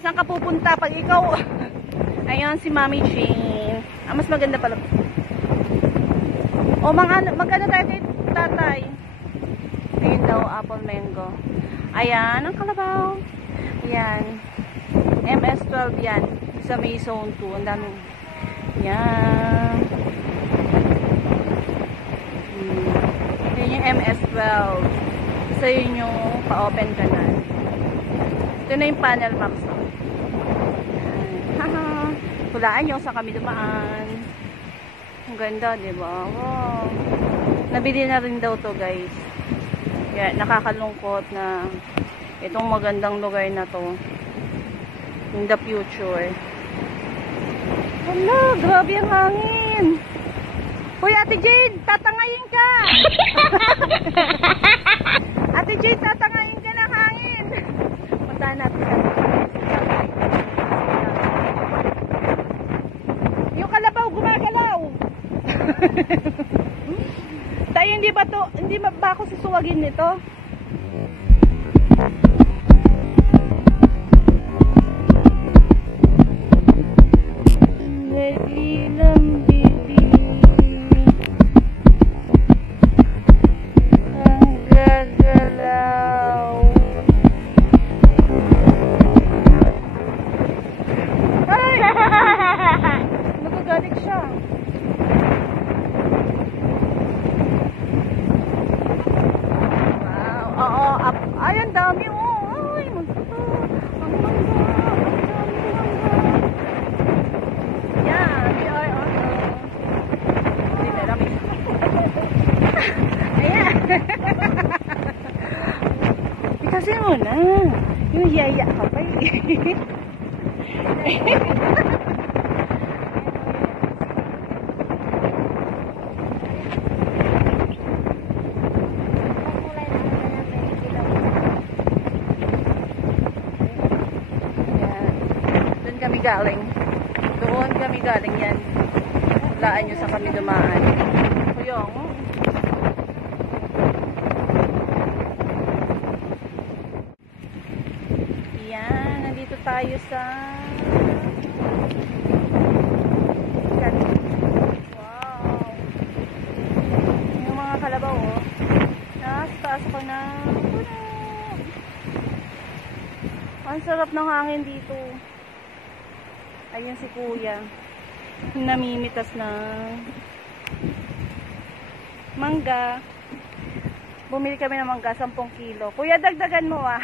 Saan ka pupunta pag ikaw? Ayun, si Mami Jane. Mas maganda pala. O, magkano tayo kay tatay? Ayun daw, apple mango. Ayan, ang kalabaw. Ayan. MS12 yan. Sa may zone 2. Ang dami. Ayan. Ayan yung MS12. Basta yun yung pa-open ka na. Ito na yung panel maps. Haha. Hulaan nyo saan kami dumaan. Ang ganda, diba? Wow. Nabili na rin daw to, guys. Kaya nakakalungkot na itong magandang lugar na to. In the future. Hala, grabe ang hangin. Hoy, Ate Jade, tatangayin ka. Ate Jade, tatangayin ka ng hangin. Puntahan natin sa yung kalabaw gumagalaw. Tayo hindi ba ako susuwagin nito? Nagagalit siya. Wow. Oo. Ay, ang dami. Oh. Ay, magkata. Ang mangga. Yeah, we are on the... Hindi na lang. Ayan. Kasi mo na. Yung yaya ka pa eh. Doon kami galing yan. Laan nyo sa kami dumaan. Kuyong. Yan, nandito tayo sa wow. Yung mga kalabaw oh. Nasa taas ako na ang sarap ng hangin dito. Ayun si kuya. Namimitas na mangga. Bumili kami ng mangga, 10 kilo. Kuya, dagdagan mo ah.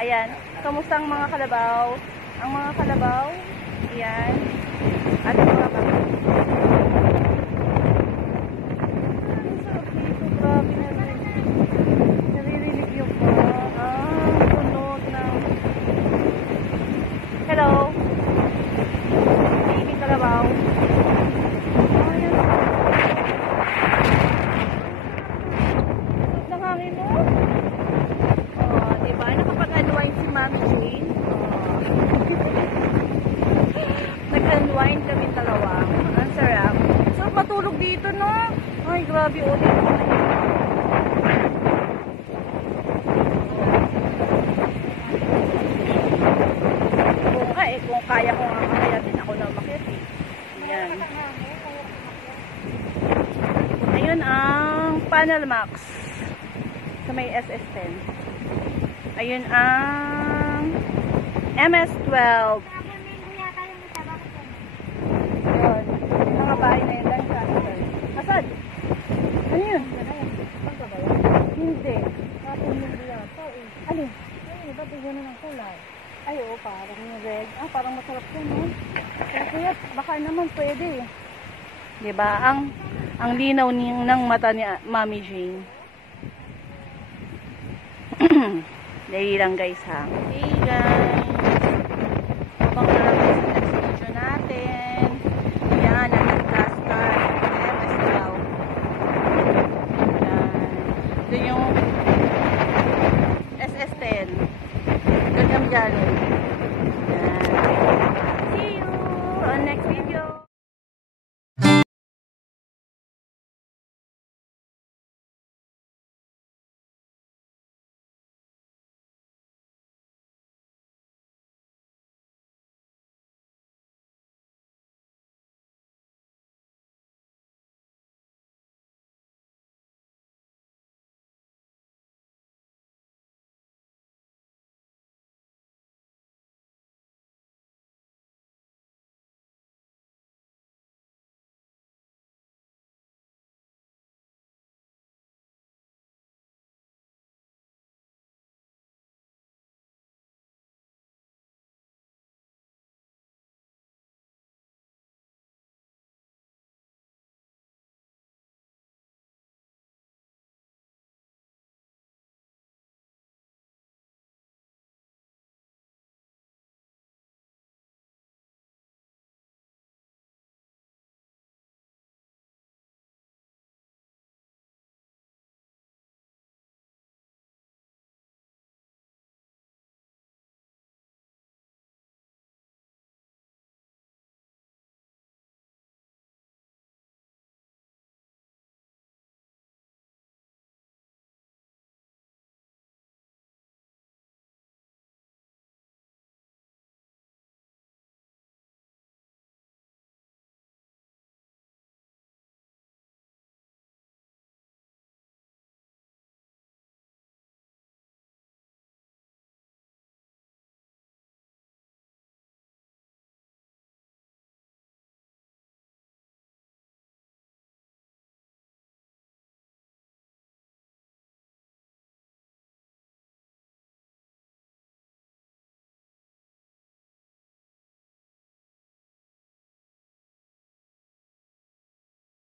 Ayan. Kamusta ang mga kalabaw? Ang mga kalabaw. Ayan. At yung mga baka. Ang sarap dito. Grabe na rin. Naririnig yung tunog na. Hello. Baby kalabaw. Ayan. Sarap ng hangin mo. Diba? Nakapag-unwind si Mami Jane. Nag-unwind kami dalawa. Ang sarap. Sarap matulog dito, no? Ay, grabe ulit. Kung kaya ko nga kaya din ako na umakyat eh. Ayan. Ayun ang Panel Max sa may SS10. Ayun ang MS12. Ayun. Mga bahay na yun lang sa akin. Asad? Ano yun? Hindi. Ano? Ay, ba't yun ang kulay? Ay, oo, parang yung red. Parang masarap yun, no? Kaya kuya, baka naman pwede. 'Diba? Ang linaw ng mata ni Mami Jane. Dali lang guys ha. Hey guys.